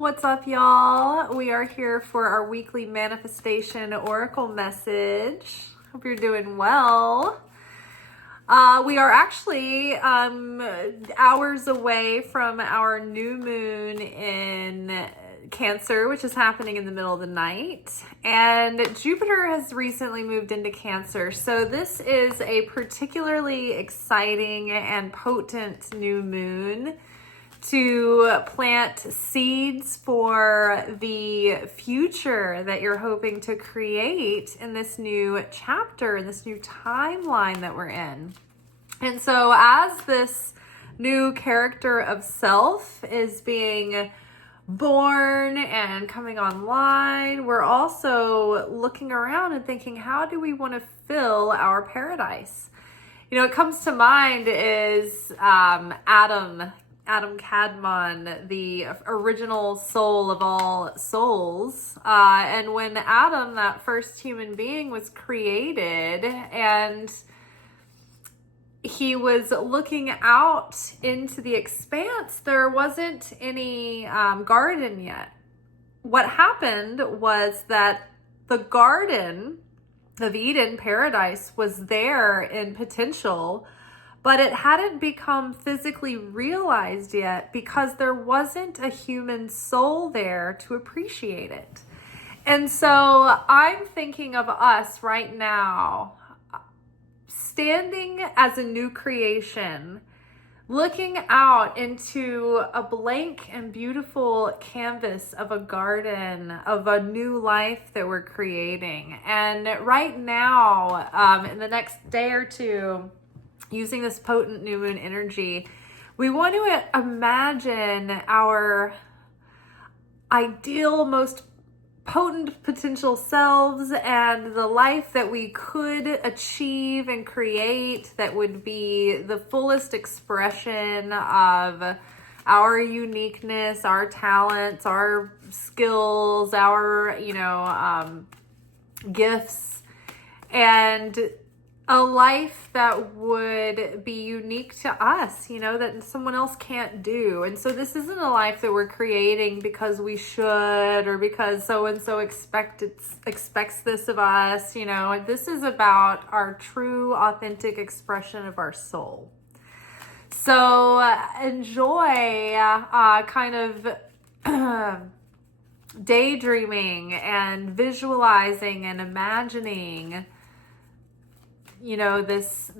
What's up, y'all? We are here for our weekly manifestation oracle message. Hope you're doing well. We are actually hours away from our new moon in Cancer, which is happening in the middle of the night. And Jupiter has recently moved into Cancer. So this is a particularly exciting and potent new moon to plant seeds for the future that you're hoping to create in this new chapter, in this new timeline that we're in. And so as this new character of self is being born and coming online, we're also looking around and thinking, how do we want to fill our paradise? You know, what comes to mind is Adam Kadmon, the original soul of all souls. And when Adam, that first human being, was created and he was looking out into the expanse, there wasn't any garden yet. What happened was that the Garden of Eden, paradise, was there in potential, but it hadn't become physically realized yet because there wasn't a human soul there to appreciate it. And so I'm thinking of us right now, standing as a new creation, looking out into a blank and beautiful canvas of a garden, of a new life that we're creating. And right now, in the next day or two, using this potent new moon energy, we want to imagine our ideal, most potent potential selves and the life that we could achieve and create that would be the fullest expression of our uniqueness, our talents, our skills, our, gifts, and a life that would be unique to us, that someone else can't do. And so this isn't a life that we're creating because we should or because so-and-so expects this of us. This is about our true, authentic expression of our soul. So enjoy kind of daydreaming and visualizing and imagining this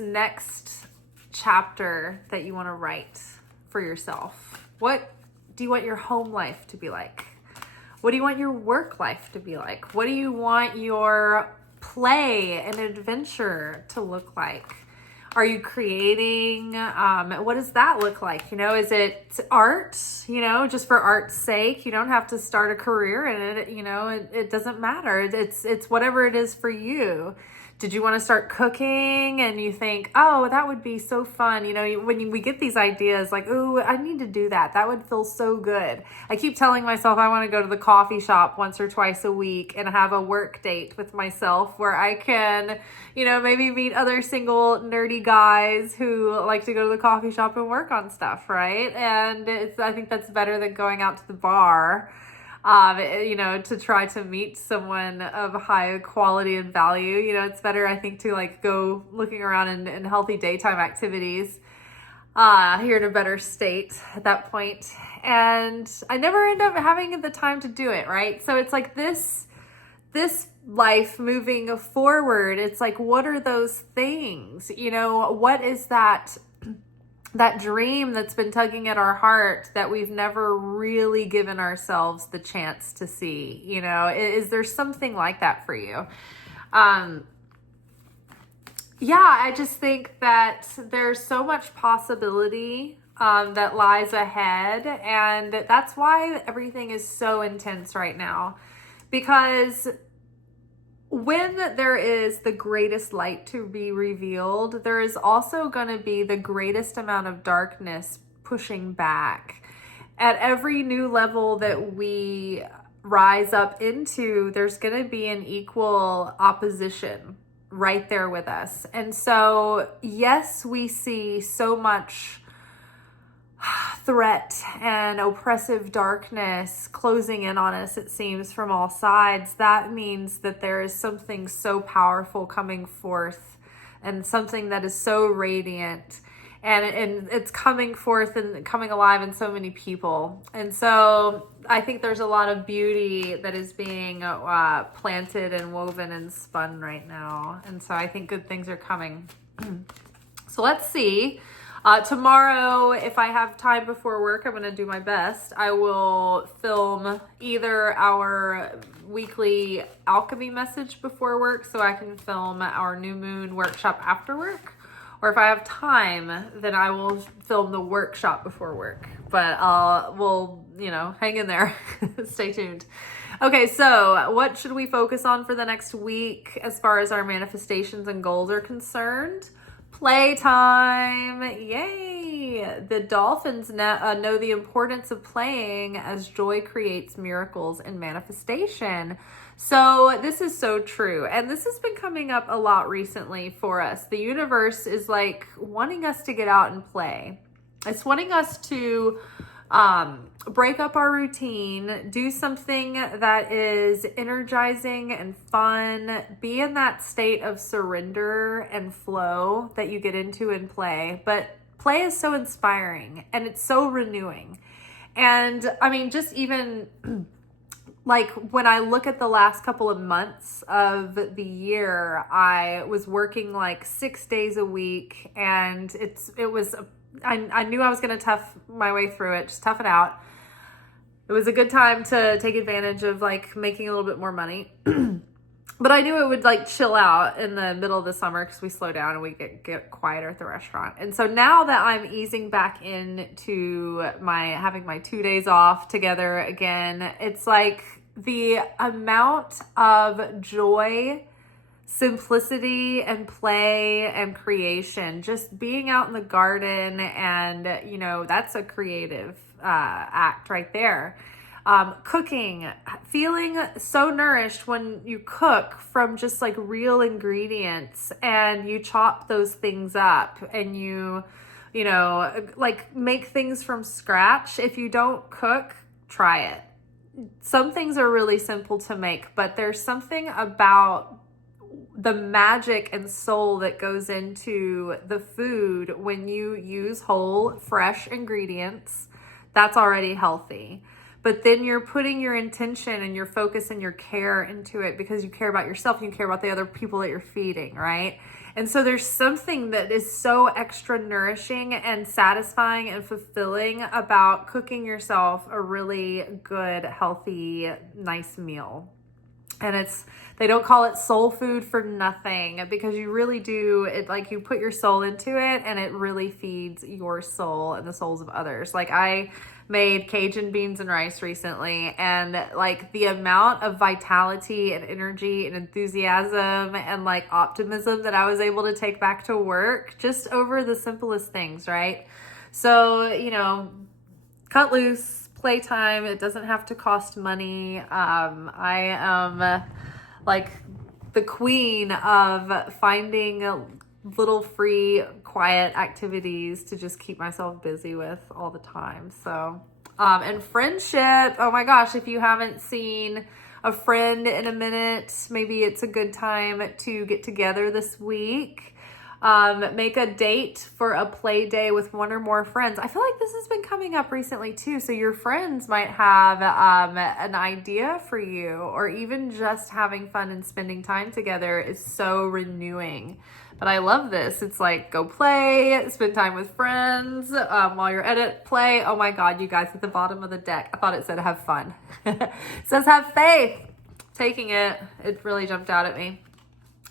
next chapter that you want to write for yourself. What do you want your home life to be like? What do you want your work life to be like? What do you want your play and adventure to look like? Are you creating? What does that look like? Is it art? Just for art's sake? You don't have to start a career in it. It doesn't matter. It's whatever it is for you. Did you want to start cooking and you think, oh, that would be so fun? When we get these ideas like, oh, I need to do that. That would feel so good. I keep telling myself I want to go to the coffee shop once or twice a week and have a work date with myself where I can, maybe meet other single nerdy guys who like to go to the coffee shop and work on stuff, right? And I think that's better than going out to the bar. To try to meet someone of high quality and value. It's better, I think, to go looking around in healthy daytime activities. You're in a better state at that point. And I never end up having the time to do it, right? So it's like this life moving forward. It's like, what are those things? What is that dream that's been tugging at our heart that we've never really given ourselves the chance to see? Is there something like that for you? I just think that there's so much possibility that lies ahead, and that's why everything is so intense right now, because when there is the greatest light to be revealed, there is also going to be the greatest amount of darkness pushing back. At every new level that we rise up into, there's going to be an equal opposition right there with us. And so, yes, we see so much threat and oppressive darkness closing in on us, it seems, from all sides, that means that there is something so powerful coming forth, and something that is so radiant, and it's coming forth and coming alive in so many people. And so I think there's a lot of beauty that is being planted and woven and spun right now. And so I think good things are coming. So let's see. Tomorrow, if I have time before work, I'm going to do my best. I will film either our weekly alchemy message before work, so I can film our new moon workshop after work. Or if I have time, then I will film the workshop before work. But we'll, hang in there. Stay tuned. Okay, so what should we focus on for the next week as far as our manifestations and goals are concerned? Playtime. Yay. The dolphins know the importance of playing, as joy creates miracles and manifestation. So this is so true. And this has been coming up a lot recently for us. The universe is like wanting us to get out and play. It's wanting us to break up our routine, do something that is energizing and fun, be in that state of surrender and flow that you get into in play. But play is so inspiring and it's so renewing. And I mean, just even like when I look at the last couple of months of the year, I was working like 6 days a week, and I knew I was going to tough my way through it, just tough it out. It was a good time to take advantage of like making a little bit more money. But I knew it would like chill out in the middle of the summer because we slow down and we get quieter at the restaurant. And so now that I'm easing back into having my 2 days off together again, it's like the amount of joy, simplicity and play and creation, just being out in the garden, and that's a creative act right there. Cooking, feeling so nourished when you cook from just like real ingredients, and you chop those things up, and you like make things from scratch. If you don't cook, try it. Some things are really simple to make, but there's something about the magic and soul that goes into the food when you use whole, fresh ingredients. That's already healthy. But then you're putting your intention and your focus and your care into it because you care about yourself and you care about the other people that you're feeding, right? And so there's something that is so extra nourishing and satisfying and fulfilling about cooking yourself a really good, healthy, nice meal. And they don't call it soul food for nothing, because you really do it. Like, you put your soul into it and it really feeds your soul and the souls of others. Like, I made Cajun beans and rice recently, and like the amount of vitality and energy and enthusiasm and like optimism that I was able to take back to work just over the simplest things, right? So, cut loose, playtime. It doesn't have to cost money. I am like the queen of finding little free, quiet activities to just keep myself busy with all the time. So, and friendship. Oh my gosh, if you haven't seen a friend in a minute, maybe it's a good time to get together this week. Make a date for a play day with one or more friends. I feel like this has been coming up recently too. So your friends might have an idea for you, or even just having fun and spending time together is so renewing. But I love this. It's like, go play, spend time with friends. While you're at it, play. Oh my God, you guys, at the bottom of the deck, I thought it said have fun. It says have faith. Taking it really jumped out at me.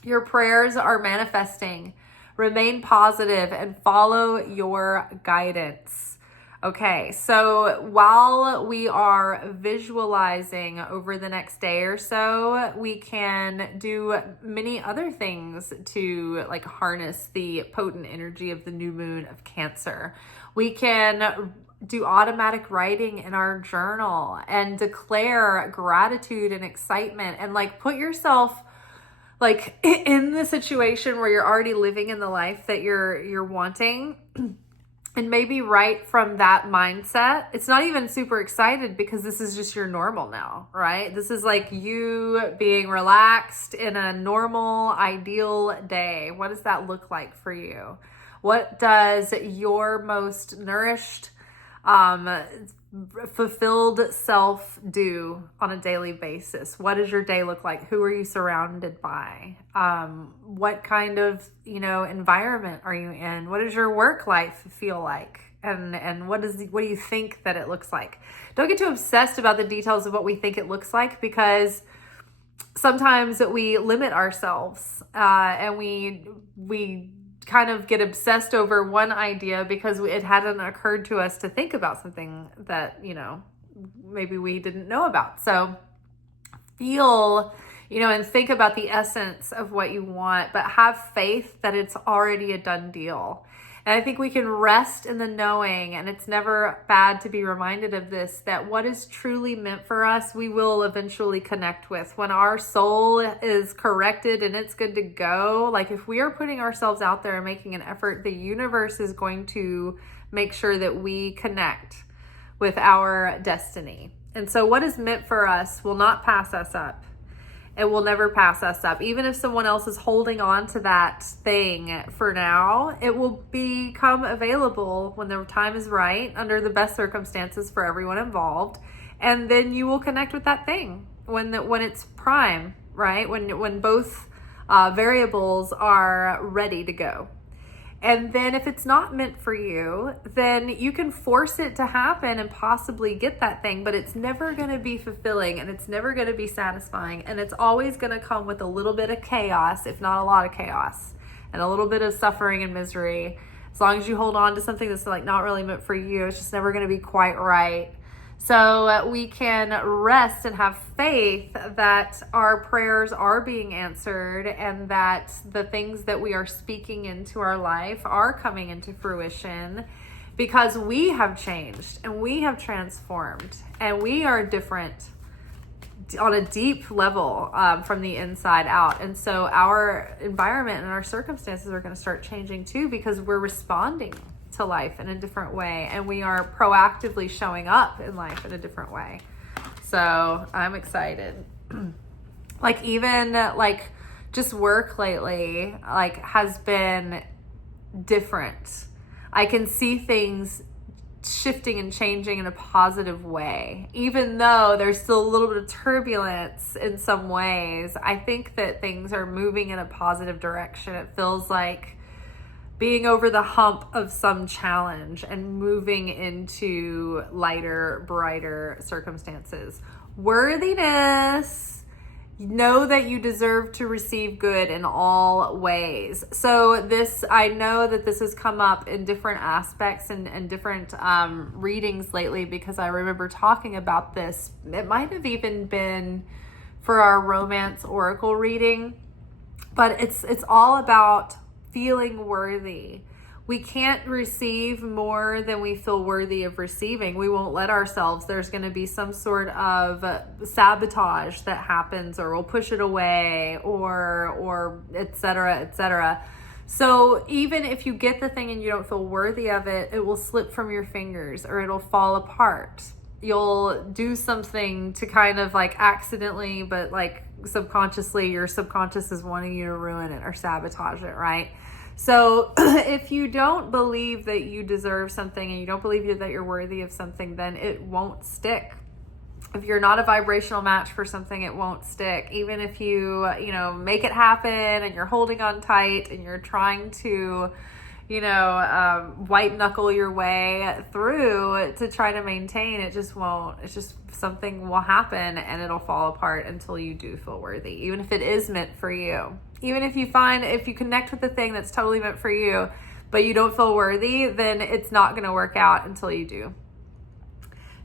Your prayers are manifesting. Remain positive and follow your guidance. Okay, so while we are visualizing over the next day or so, we can do many other things to like harness the potent energy of the new moon of Cancer. We can do automatic writing in our journal and declare gratitude and excitement, and like put yourself like in the situation where you're already living in the life that you're wanting, And maybe right from that mindset, it's not even super excited because this is just your normal now, right? This is like you being relaxed in a normal, ideal day. What does that look like for you? What does your most nourished, fulfilled self do on a daily basis? What does your day look like? Who are you surrounded by? What kind of, environment are you in? What does your work life feel like? And what do you think that it looks like? Don't get too obsessed about the details of what we think it looks like, because sometimes we limit ourselves, and we kind of get obsessed over one idea because it hadn't occurred to us to think about something that, maybe we didn't know about. So feel, and think about the essence of what you want, but have faith that it's already a done deal. And I think we can rest in the knowing, and it's never bad to be reminded of this, that what is truly meant for us, we will eventually connect with. When our soul is corrected and it's good to go, like if we are putting ourselves out there and making an effort, the universe is going to make sure that we connect with our destiny. And so what is meant for us will not pass us up. It will never pass us up. Even if someone else is holding on to that thing for now, it will become available when the time is right, under the best circumstances for everyone involved. And then you will connect with that thing when it's prime, right? When both variables are ready to go. And then if it's not meant for you, then you can force it to happen and possibly get that thing, but it's never going to be fulfilling, and it's never going to be satisfying. And it's always going to come with a little bit of chaos, if not a lot of chaos, and a little bit of suffering and misery. As long as you hold on to something that's like not really meant for you, it's just never going to be quite right. So we can rest and have faith that our prayers are being answered, and that the things that we are speaking into our life are coming into fruition, because we have changed and we have transformed, and we are different on a deep level, from the inside out. And so our environment and our circumstances are going to start changing too, because we're responding to life in a different way, and we are proactively showing up in life in a different way. So I'm excited. Like even like just work lately, like has been different. I can see things shifting and changing in a positive way, even though there's still a little bit of turbulence in some ways. I think that things are moving in a positive direction. It feels like being over the hump of some challenge and moving into lighter, brighter circumstances. Worthiness. Know that you deserve to receive good in all ways. So this, I know that this has come up in different aspects and different readings lately, because I remember talking about this. It might have even been for our romance oracle reading, but it's all about feeling worthy. We can't receive more than we feel worthy of receiving. We won't let ourselves. There's going to be some sort of sabotage that happens, or we'll push it away, or et cetera, et cetera. So even if you get the thing and you don't feel worthy of it, it will slip from your fingers, or it'll fall apart. You'll do something to kind of like accidentally, but like subconsciously, your subconscious is wanting you to ruin it or sabotage it, right? So if you don't believe that you deserve something, and you don't believe that you're worthy of something, then it won't stick. If you're not a vibrational match for something, it won't stick. Even if you make it happen, and you're holding on tight, and you're trying to, white knuckle your way through to try to maintain, it just won't. It's just something will happen, and it'll fall apart until you do feel worthy, even if it is meant for you. Even if you connect with the thing that's totally meant for you, but you don't feel worthy, then it's not going to work out until you do.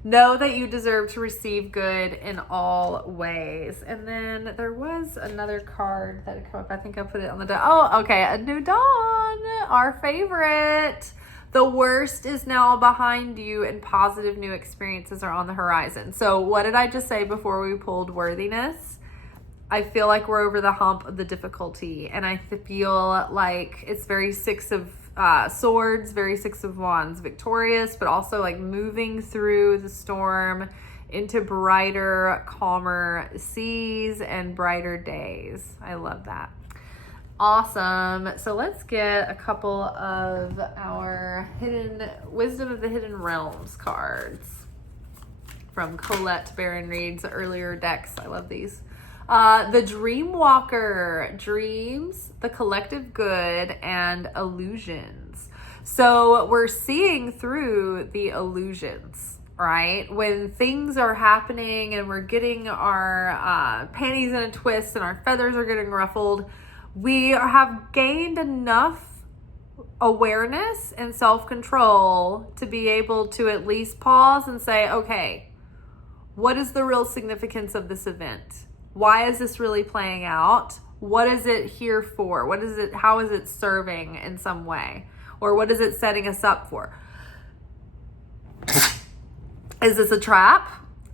Know that you deserve to receive good in all ways. And then there was another card that had come up. I think I put it on the dawn. Oh, okay. A new dawn, our favorite. The worst is now behind you, and positive new experiences are on the horizon. So what did I just say before we pulled worthiness? I feel like we're over the hump of the difficulty, and I feel like it's very Six of swords, very Six of Wands, victorious, but also like moving through the storm into brighter, calmer seas and brighter days. I love that. Awesome. So let's get a couple of our hidden Wisdom of the Hidden Realms cards from Colette Baron Reed's earlier decks. I love these. The Dream Walker, dreams, the collective good, and illusions. So we're seeing through the illusions, right? When things are happening and we're getting our panties in a twist and our feathers are getting ruffled, we have gained enough awareness and self-control to be able to at least pause and say, okay, what is the real significance of this event? Why is this really playing out? What is it here for? What is it? How is it serving in some way? Or what is it setting us up for? Is this a trap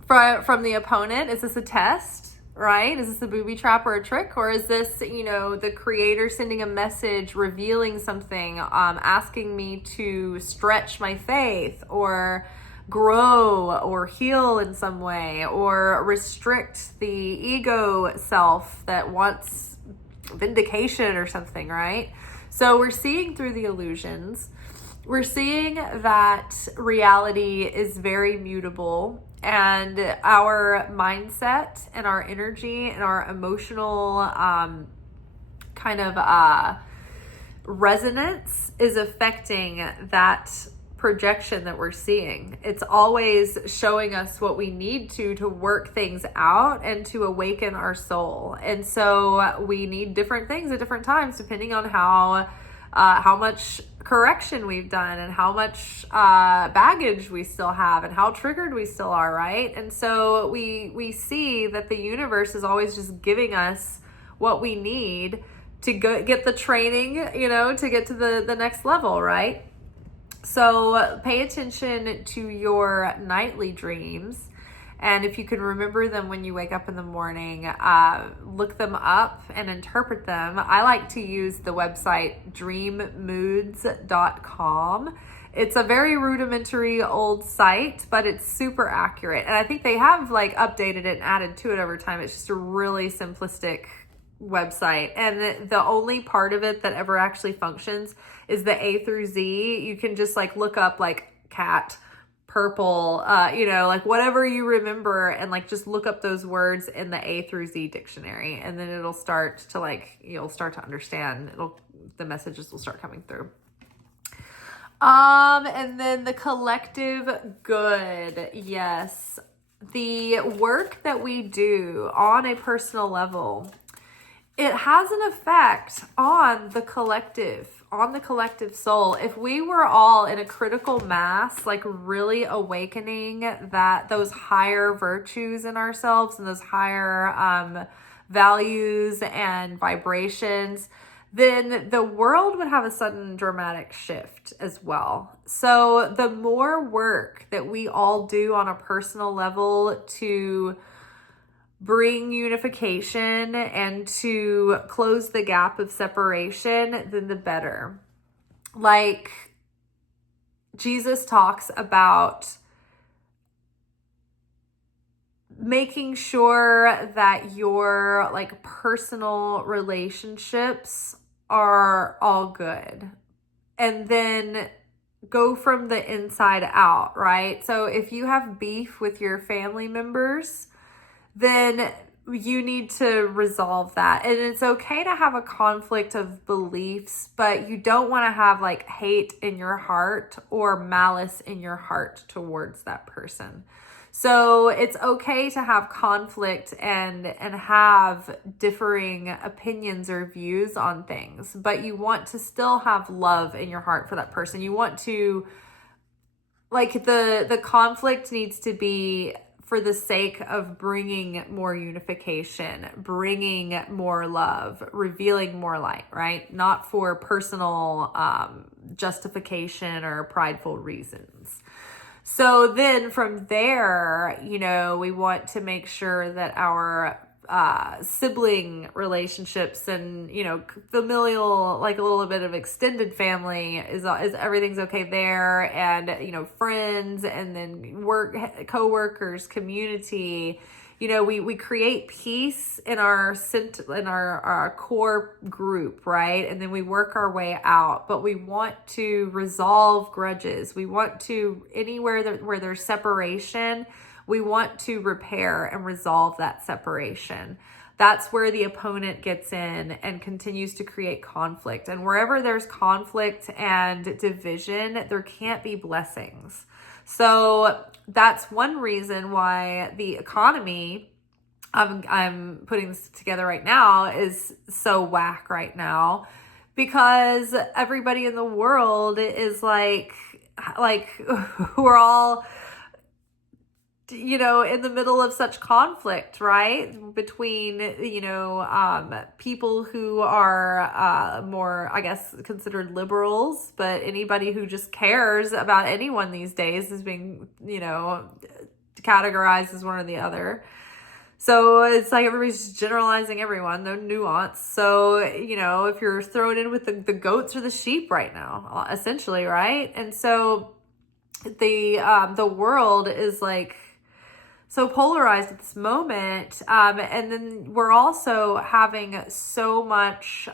from the opponent? Is this a test? Right? Is this a booby trap or a trick? Or is this, the creator sending a message, revealing something, asking me to stretch my faith or grow or heal in some way, or restrict the ego self that wants vindication or something, right? So we're seeing through the illusions. We're seeing that reality is very mutable, and our mindset and our energy and our emotional resonance is affecting that projection that we're seeing. It's always showing us what we need to work things out and to awaken our soul. And so we need different things at different times, depending on how much correction we've done and how much baggage we still have and how triggered we still are, right? And so we see that the universe is always just giving us what we need to get the training, to get to the next level, right? So pay attention to your nightly dreams. And if you can remember them when you wake up in the morning, look them up and interpret them. I like to use the website dreammoods.com. It's a very rudimentary old site, but it's super accurate. And I think they have updated it and added to it over time. It's just a really simplistic website. And the only part of it that ever actually functions is the A through Z. You can just look up cat, purple, whatever you remember, and just look up those words in the A through Z dictionary, and then it'll start to you'll start to understand. The messages will start coming through. And then the collective good. Yes. The work that we do on a personal level, it has an effect on the collective soul. If we were all in a critical mass, really awakening those higher virtues in ourselves and those higher values and vibrations, then the world would have a sudden dramatic shift as well. So the more work that we all do on a personal level to bring unification and to close the gap of separation, then the better. Jesus talks about making sure that your personal relationships are all good, and then go from the inside out, right? So if you have beef with your family members, then you need to resolve that. And it's okay to have a conflict of beliefs, but you don't want to have hate in your heart or malice in your heart towards that person. So it's okay to have conflict and have differing opinions or views on things, but you want to still have love in your heart for that person. You want to, the conflict needs to be for the sake of bringing more unification, bringing more love, revealing more light, right? Not for personal justification or prideful reasons. So then from there, we want to make sure that our sibling relationships and, familial, like a little bit of extended family is everything's okay there. And, friends, and then coworkers, community, we create peace in our core group, right? And then we work our way out, but we want to resolve grudges. We want to, anywhere where there's separation, we want to repair and resolve that separation. That's where the opponent gets in and continues to create conflict. And wherever there's conflict and division, there can't be blessings. So that's one reason why the economy, I'm putting this together right now, is so whack right now, because everybody in the world is like we're all, in the middle of such conflict, right? Between, people who are more, I guess, considered liberals, but anybody who just cares about anyone these days is being, categorized as one or the other. So it's like everybody's just generalizing everyone, no nuance. So, if you're thrown in with the goats or the sheep right now, essentially, right? And so the world is like so polarized at this moment. And then we're also having so much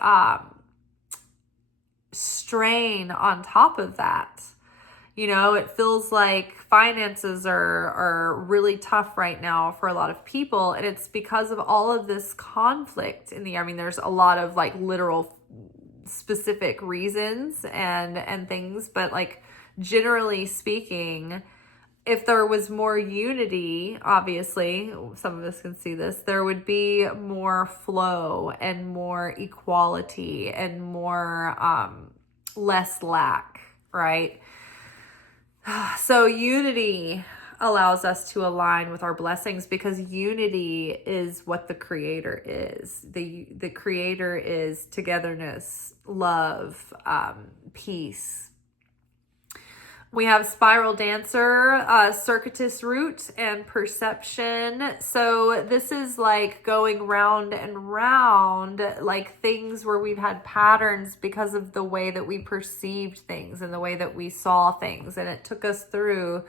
strain on top of that. It feels like finances are really tough right now for a lot of people. And it's because of all of this conflict in the air. I mean, there's a lot of like literal specific reasons and things, but like generally speaking, if there was more unity, obviously, some of us can see this, there would be more flow and more equality and more less lack, right? So unity allows us to align with our blessings, because unity is what the Creator is. The Creator is togetherness, love, peace. We have spiral dancer, circuitous root, and perception. So this is like going round and round, like things where we've had patterns because of the way that we perceived things and the way that we saw things. And it took us through,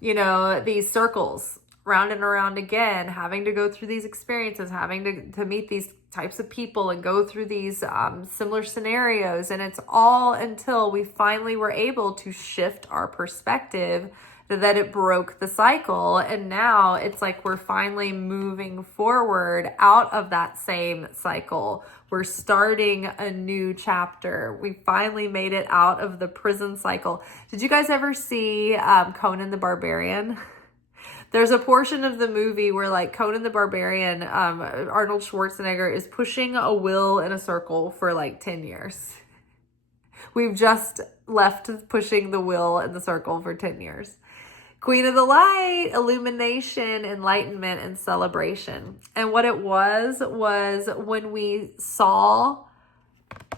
these circles, round and around again, having to go through these experiences, having to meet these types of people and go through these similar scenarios. And it's all until we finally were able to shift our perspective that it broke the cycle. And now it's like we're finally moving forward out of that same cycle. We're starting a new chapter. We finally made it out of the prison cycle. Did you guys ever see Conan the Barbarian? There's a portion of the movie where like Conan the Barbarian, Arnold Schwarzenegger is pushing a will in a circle for like 10 years. We've just left pushing the will in the circle for 10 years. Queen of the Light, illumination, enlightenment, and celebration. And what it was when we saw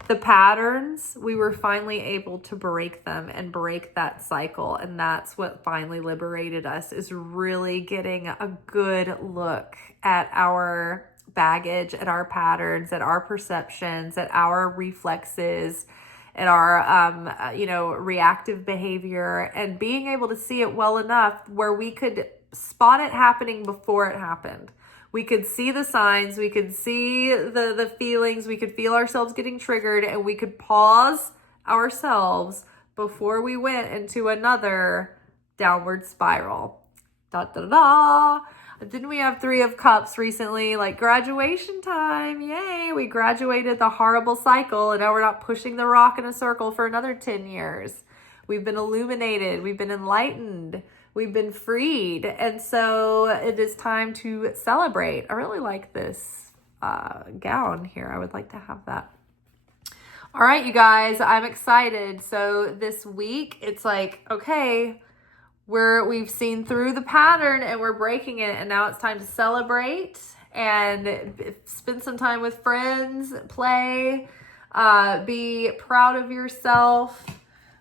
the patterns, we were finally able to break them and break that cycle. And that's what finally liberated us, is really getting a good look at our baggage, at our patterns, at our perceptions, at our reflexes, at our, reactive behavior, and being able to see it well enough where we could spot it happening before it happened. We could see the signs, we could see the feelings, we could feel ourselves getting triggered, and we could pause ourselves before we went into another downward spiral. Da da da. Didn't we have 3 of Cups recently? Like graduation time. Yay. We graduated the horrible cycle, and now we're not pushing the rock in a circle for another 10 years. We've been illuminated. We've been enlightened. We've been freed. And so it is time to celebrate. I really like this gown here. I would like to have that. All right, you guys, I'm excited. So this week it's like, okay, we've seen through the pattern and we're breaking it. And now it's time to celebrate and spend some time with friends, play, be proud of yourself.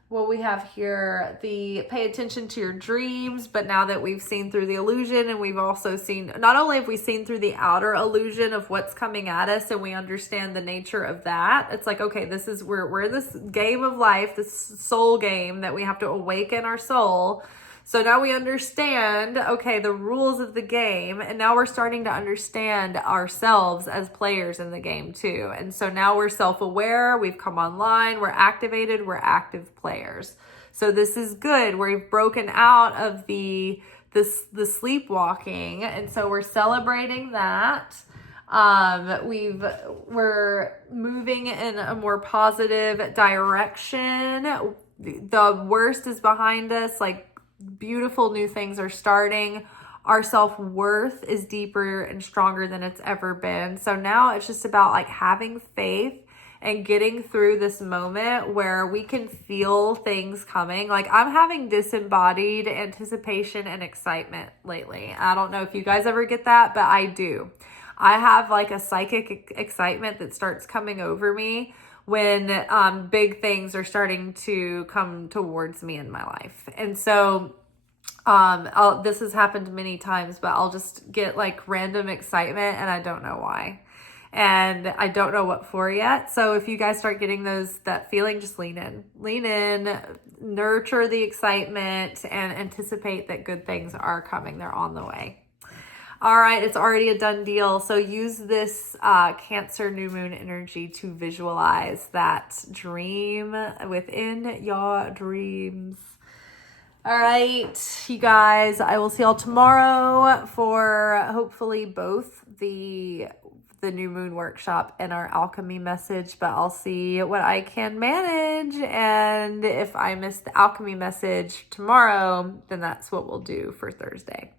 Well, we have here the pay attention to your dreams, but now that we've seen through the illusion, and we've also seen, not only have we seen through the outer illusion of what's coming at us, and we understand the nature of that, it's like, okay, this is, we're in this game of life, this soul game that we have to awaken our soul. So now we understand, okay, the rules of the game, and now we're starting to understand ourselves as players in the game too. And so now we're self-aware, we've come online, we're activated, we're active players. So this is good. We've broken out of the sleepwalking, and so we're celebrating that. We're moving in a more positive direction. The worst is behind us, like beautiful new things are starting. Our self-worth is deeper and stronger than it's ever been. So now it's just about like having faith and getting through this moment where we can feel things coming. Like I'm having disembodied anticipation and excitement lately. I don't know if you guys ever get that, but I do. I have like a psychic excitement that starts coming over me when big things are starting to come towards me in my life. And so this has happened many times, but I'll just get like random excitement and I don't know why. And I don't know what for yet. So if you guys start getting that feeling, just lean in, nurture the excitement and anticipate that good things are coming. They're on the way. All right, it's already a done deal. So use this Cancer new moon energy to visualize that dream within your dreams. All right, you guys, I will see y'all tomorrow for hopefully both the new moon workshop and our alchemy message, but I'll see what I can manage. And if I miss the alchemy message tomorrow, then that's what we'll do for Thursday.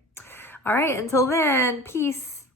All right, until then, peace.